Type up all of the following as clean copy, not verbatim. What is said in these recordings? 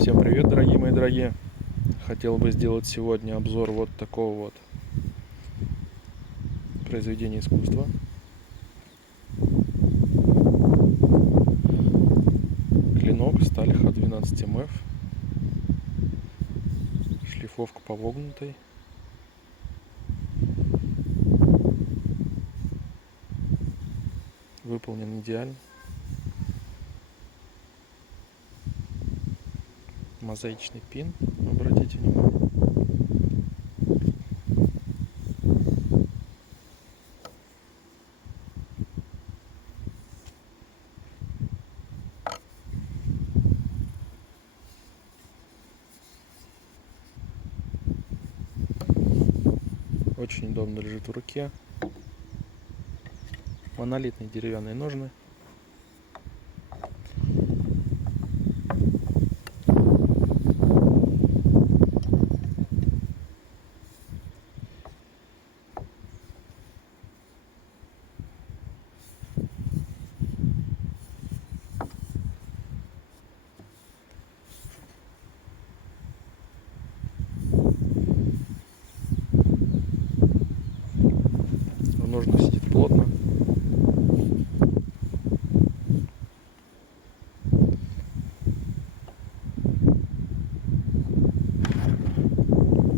Всем привет, дорогие мои дорогие. Хотел бы сделать сегодня обзор вот такого вот произведения искусства. Клинок, сталь Х12 МФ. Шлифовка по вогнутой. Выполнен идеально. Мозаичный пин, обратите внимание. Очень удобно лежит в руке. Монолитные деревянные ножны. В ножнах сидит плотно.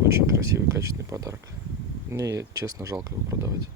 Очень красивый, качественный подарок. Мне, честно, жалко его продавать.